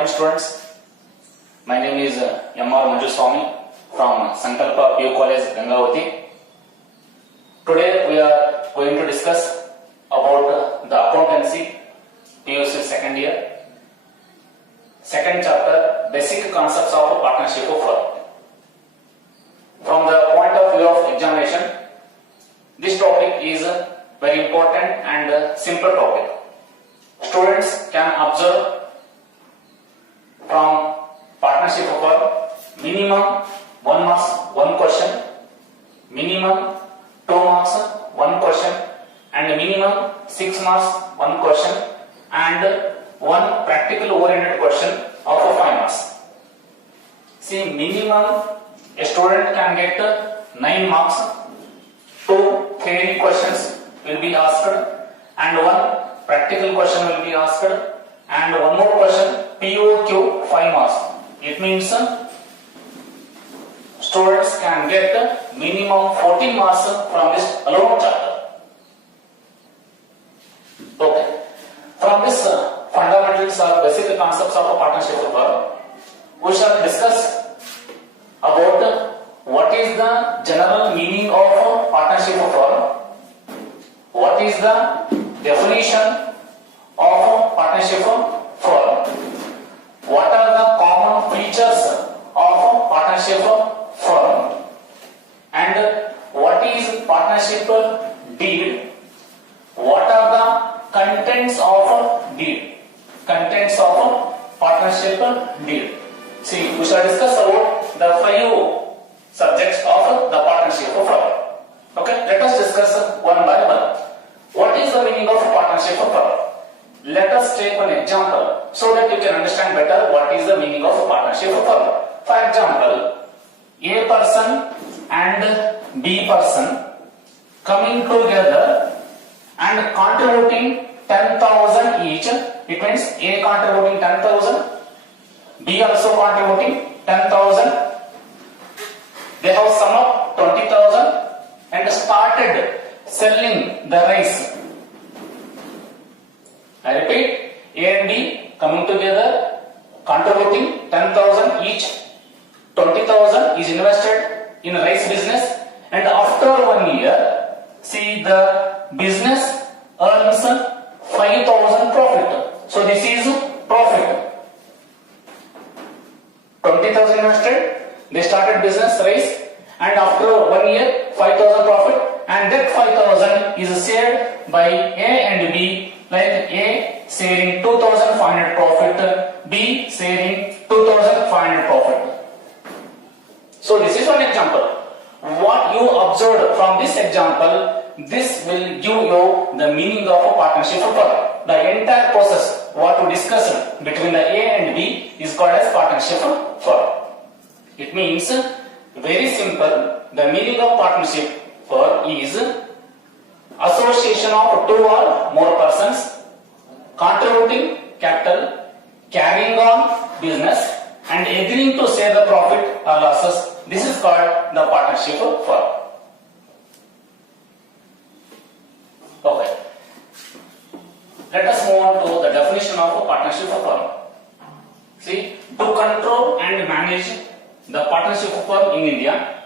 morning, students. My name is M.R. Manjuswamy from Sankalpa PU College, Gangavati. Today we are going to discuss about the accountancy PUC second year, second chapter, basic concepts of partnership firm. From the point of view of examination, this topic is very important and simple topic. Students can observe from partnership firm minimum 1 marks 1 question, minimum 2 marks 1 question, and minimum 6 marks 1 question, and 1 practical oriented question of 5 marks. See, minimum a student can get 9 marks, 2 theory questions will be asked, and 1 practical question will be asked, and 1 more question POQ 5 marks. It means students can get minimum 14 marks from this alone chapter. Okay. From this fundamentals or basic concepts of a partnership firm, we shall discuss about what is the general meaning of a partnership firm, what is the definition of a partnership firm, what are the common features of a partnership firm, and what is partnership deed, what are the contents of a deed, contents of a partnership deed. See, we shall discuss about the 5 subjects of the partnership firm. Okay, let us discuss one by one. What is the meaning of partnership firm? Let us take one example so that you can understand better what is the meaning of partnership firm. For example, A person and B person coming together and contributing 10,000 each. It means A contributing 10,000, B also contributing 10,000. They have sum up 20,000 and started selling the rice. I repeat, A and B coming together, contributing 10,000 each. 20,000 is invested in rice business, and after 1 year, see, the business earns 5,000 profit. So this is profit. 20,000 invested, they started business rice, and after 1 year, 5,000 profit, and that 5,000 is shared by A and B, like A sharing 2,500 profit, B sharing 2,500 profit. So this is one example. What you observed from this example, this will give you the meaning of a partnership firm. The entire process, what we discussed between the A and B, is called as partnership firm. It means, very simple, the meaning of partnership firm is association of 2 or more persons contributing capital, carrying on business, and agreeing to share the profit or losses. This is called the partnership firm. Okay. Let us move on to the definition of a partnership firm. See, to control and manage the partnership firm in India,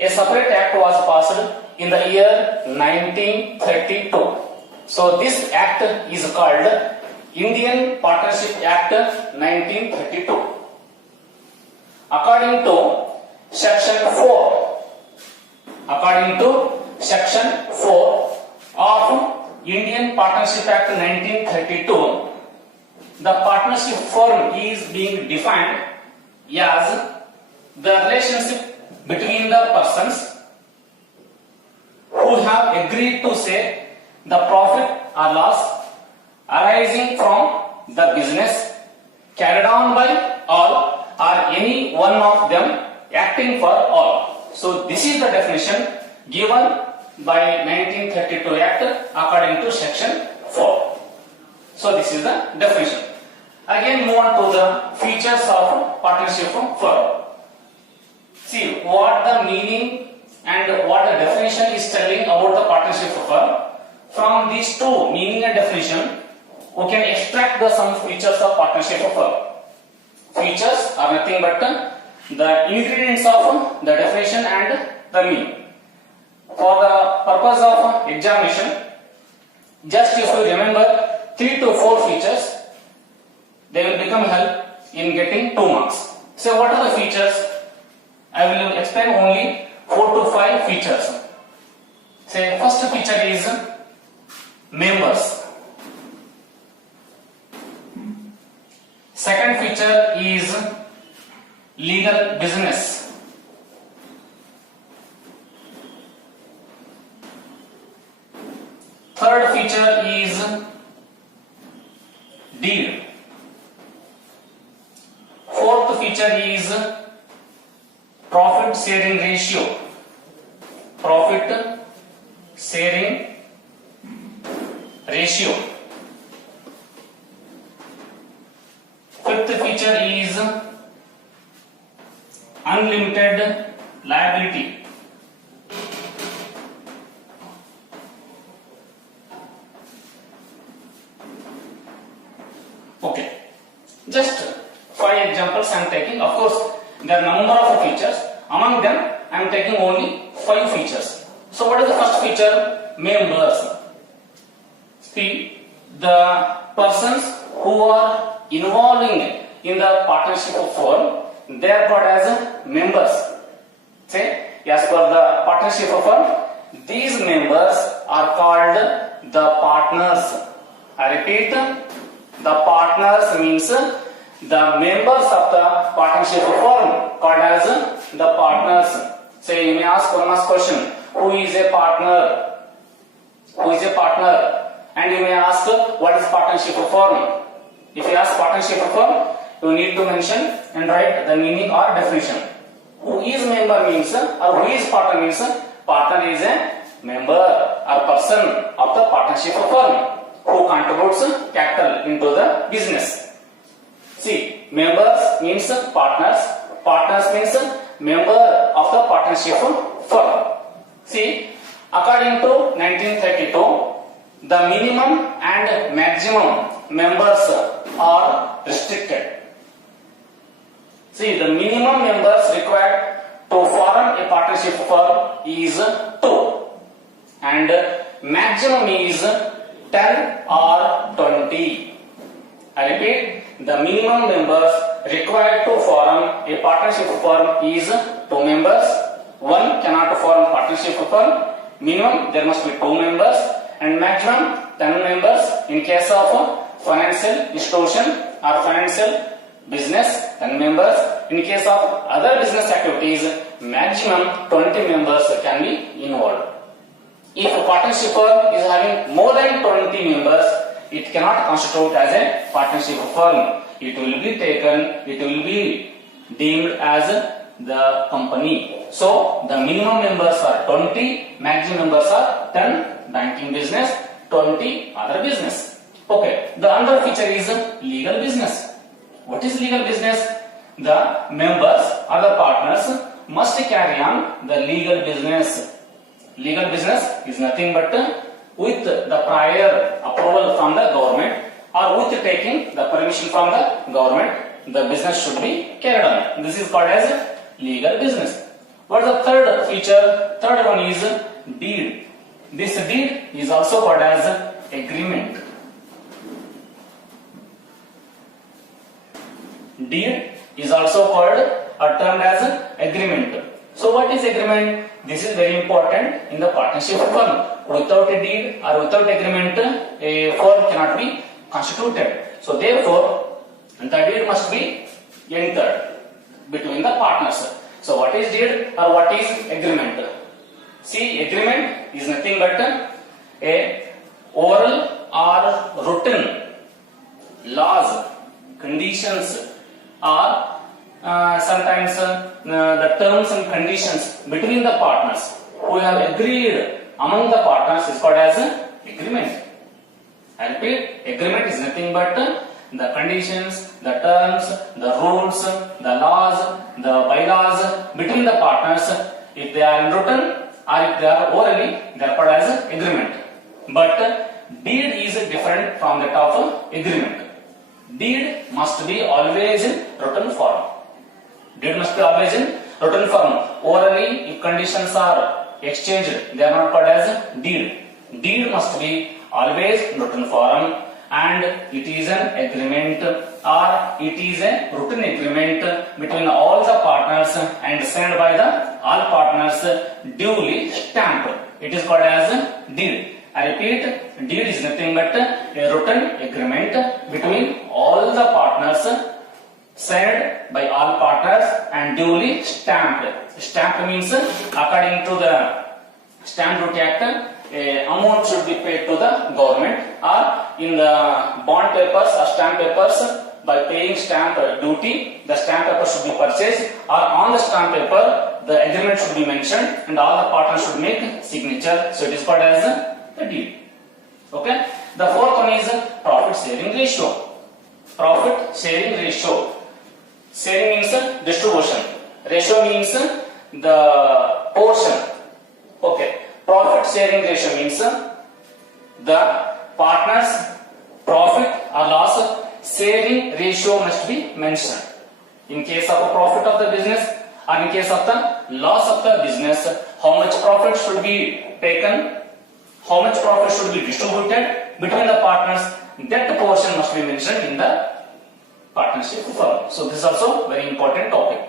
a separate act was passed in the year 1932. So this act is called Indian Partnership Act 1932. According to Section 4 of Indian Partnership Act 1932, the partnership firm is being defined as the relationship between the persons who have agreed to share the profit or loss arising from the business carried on by all or any one of them acting for all. So this is the definition given by 1932 Act according to Section 4. So this is the definition. Again, move on to the features of partnership firm. See what the meaning and what the definition is telling about the partnership firm. From these two meaning and definition, we can extract the some features of partnership of firm. Features are nothing but the ingredients of the definition and the meaning. For the purpose of examination, just if you remember 3 to 4 features, they will become help in getting 2 marks. So what are the features? I will explain only 4 to 5 features. Say first feature is members. Second feature is legal business. Third feature is deed. Fourth feature is profit sharing ratio. Profit sharing ratio. Fifth feature is unlimited liability. Okay, just 5 examples I am taking. Of course, there are number of features. Among them, I am taking only 5 features. So, what is the first feature? Members. See, the persons who are involving in the partnership of firm, they are called as members. Say, as per the partnership of firm, these members are called the partners. I repeat, the partners means the members of the partnership of firm called as the partners. Say, you may ask one last question: who is a partner? Who is a partner? And you may ask, what is partnership of firm? If you ask partnership of firm, you need to mention and write the meaning or definition. Who is member means, or who is partner means, partner is a member or person of the partnership of firm who contributes capital into the business. See, members means partners, partners means member of the partnership firm. See, according to 1932, the minimum and maximum members are restricted. See, the minimum members required to form a partnership firm is 2 and maximum is 10 or 20. I repeat, the minimum members required to form a partnership firm is 2 members. One cannot form partnership firm. Minimum there must be 2 members and maximum 10 members in case of financial institution or financial business, 10 members. In case of other business activities, maximum 20 members can be involved. If a partnership firm is having more than 20 members, it cannot constitute as a partnership firm. It will be taken, it will be deemed as the company. So, the minimum members are 20, maximum members are 10, banking business, 20 other business. Okay, the other feature is legal business. What is legal business? The members or the partners must carry on the legal business. Legal business is nothing but with the prior approval from the government or with taking the permission from the government, the business should be carried on. This is called as legal business. What is the third feature? Third one is deed. This deed is also called as agreement. Deed is also called or termed as agreement. So what is agreement? This is very important in the partnership firm. Without a deed or without agreement, a firm cannot be constituted. So therefore, the deed must be entered between the partners. So what is deed or what is agreement? See, agreement is nothing but a oral or written laws, conditions, or sometimes the terms and conditions between the partners who have agreed among the partners is called as agreement. I repeat, agreement is nothing but the conditions, the terms, the rules, the laws, the bylaws between the partners. If they are in written or if they are orally, they are called as agreement. But deed is different from that of agreement. Deed must be always in written form. Deed must be always in written form. Orally, if conditions are exchanged, they are not called as deed. Deed must be always in written form, and it is an agreement or it is a written agreement between all the partners and signed by the all partners, duly stamped. It is called as deed. I repeat, deed is nothing but a written agreement between all the partners, signed by all partners and duly stamped. Stamped means according to the Stamp Duty Act, amount should be paid to the government, or in the bond papers or stamp papers, by paying stamp duty, the stamp paper should be purchased, or on the stamp paper, the agreement should be mentioned and all the partners should make signature. So it is called as the deed. Okay. The fourth one is profit sharing ratio. Profit sharing ratio. Sharing means distribution. Ratio means the portion. Okay. Profit sharing ratio means the partners' profit or loss sharing ratio must be mentioned. In case of a profit of the business or in case of the loss of the business, how much profit should be taken, how much profit should be distributed between the partners, that portion must be mentioned in the partnership firm. So this is also very important topic.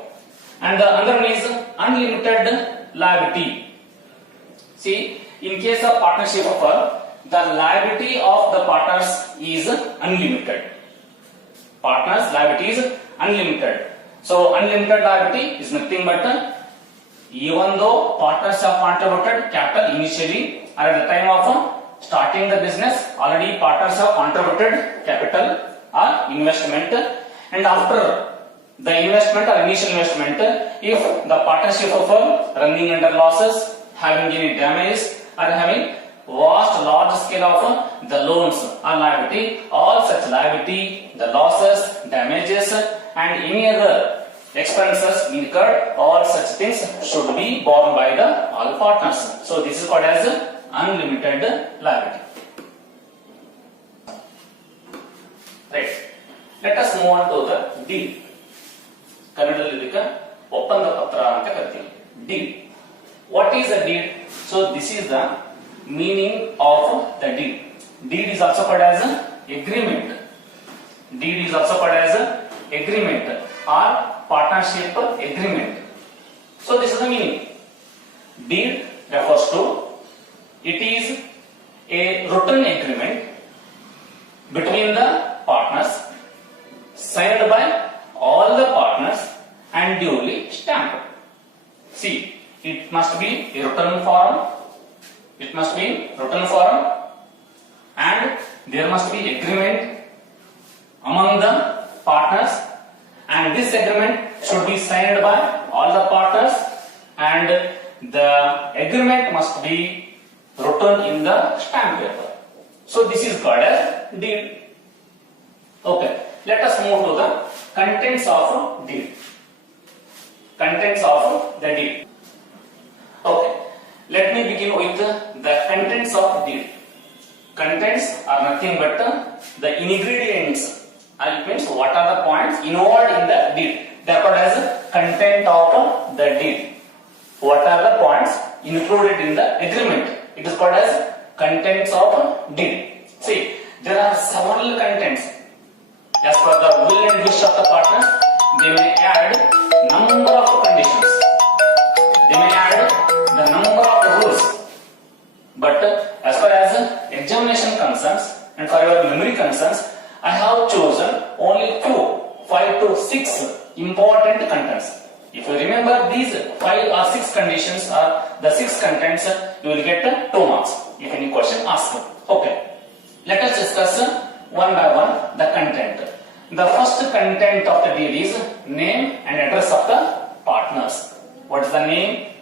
And the other one is unlimited liability. See, in case of partnership firm, the liability of the partners is unlimited. Partners' liability is unlimited. So unlimited liability is nothing but even though partners have contributed capital initially, or at the time of starting the business, already partners have contributed capital or investment, and after the investment or initial investment, if the partnership firm running under losses, having any damage or having vast large scale of the loans or liability, all such liability, the losses, damages and any other expenses incurred, all such things should be borne by the all partners. So this is called as unlimited liability. Right. Let us move on to the deed. ಕನ್ನಡದಲ್ಲಿ ಇದಕ್ಕೆ ಒಪ್ಪಂದ ಪತ್ರ ಅಂತ ಕರಿತೀವಿ. Deed. What is a deed? So this is the meaning of the deed. Deed is also called as an agreement. Deed is also called as an agreement or partnership agreement. So this is the meaning. Deed refers to, it is a written agreement between the partners, signed by all the partners and duly stamped. See, it must be a written form. It must be written form, and there must be agreement among the partners, and this agreement should be signed by all the partners, and the agreement must be written in the stamp paper. So this is called as deed. Okay, let us move to the contents of deed. Contents of the deed. Okay, let me begin with the contents of deed. Contents are nothing but the ingredients. It means what are the points involved in the deed. They are called as content of the deed. What are the points included in the agreement? It is called as contents of deed. See, there are several contents. As per the will and wish of the partners, they may add number of conditions. They may add the number of rules. But as far as examination concerns and for your memory concerns, I have chosen only 5 to 6 important contents. If you remember these 5 or 6 conditions or the 6 contents, you will get 2 marks if any question asked. Okay, let us discuss one by one the content. The first content of the deed is name and address of the partners. What is the name?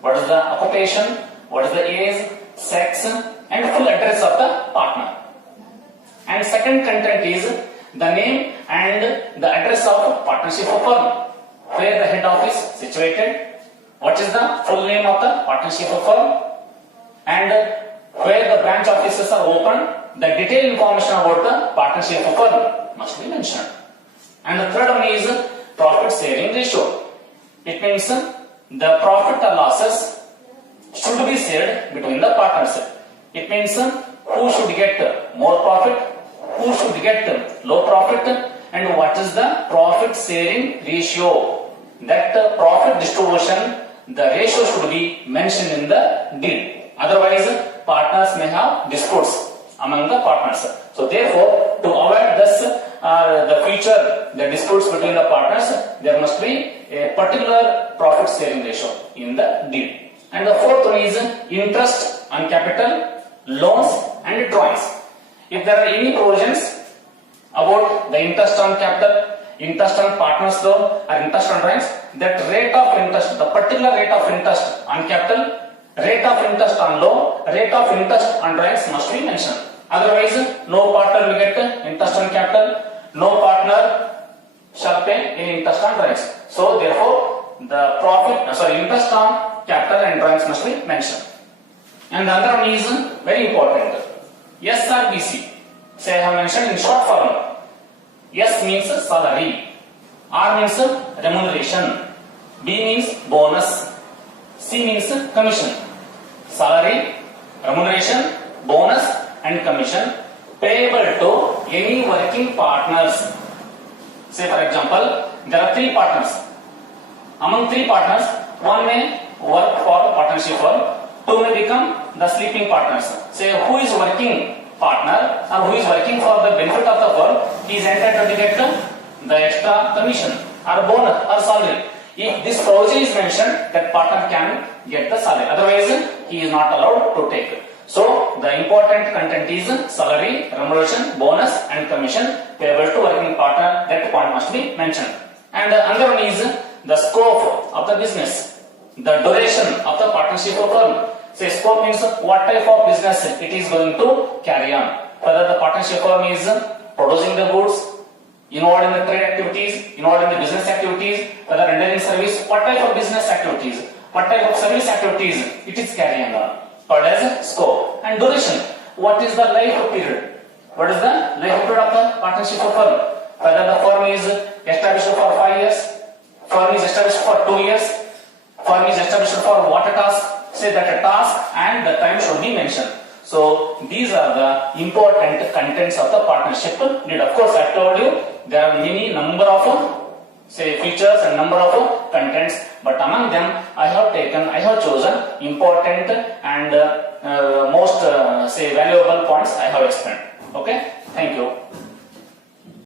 What is the occupation? What is the age, sex, and full address of the partner? And second content is the name and the address of partnership firm. Where the head office situated? What is the full name of the partnership firm? And where the branch offices are open? the detailed information about the partnership firm must be mentioned. And the third one is profit sharing ratio. It means the profit or losses should be shared between the partners. It means who should get more profit, who should get low profit, and what is the profit sharing ratio. That profit distribution, the ratio should be mentioned in the deed. Otherwise, partners may have disputes among the partners. So therefore, to avoid this the future the disputes between the partners, there must be a particular profit sharing ratio in the deed. And the fourth one is interest on capital, loans and drawings. If there are any provisions about the interest on capital, interest on partners loan or interest on drawings, that rate of interest, the particular rate of interest on capital, rate of interest on loan, rate of interest on drawings must be mentioned. Otherwise, no partner will get interest on capital, no partner shall pay any interest on drawings. So therefore, the interest on capital and drawings must be mentioned. And the other one is very important. SRBC. Say I have mentioned in short form. S means salary, R means remuneration, B means bonus, C means commission. Salary, remuneration, bonus and commission payable to any working partners. Say for example, there are three partners. Among three partners, one may work for partnership firm, two may become the sleeping partners. Say who is working partner or who is working for the benefit of the firm, he is entitled to get the extra commission or bonus or salary. If this provision is mentioned, that partner can get the salary. Otherwise, he is not allowed to take. So the important content is salary, remuneration, bonus and commission payable to working partner. That point must be mentioned. And another one is the scope of the business, the duration of the partnership firm. Say scope means what type of business it is going to carry on. Whether the partnership firm is producing the goods, involved in the trade activities, involved in the business activities, whether rendering service, what type of business activities, what type of service activities it is carrying on, called as scope. And duration, what is the life period? What is the life period of the partnership firm? Whether the firm is established for 5 years, firm is established for 2 years, firm is established for what task, say that a task and the time should be mentioned. So these are the important contents of the partnership deed. Of course, I told you there are many number of say features and number of contents, but among them I have chosen important and most say valuable points I have explained. Okay, thank you.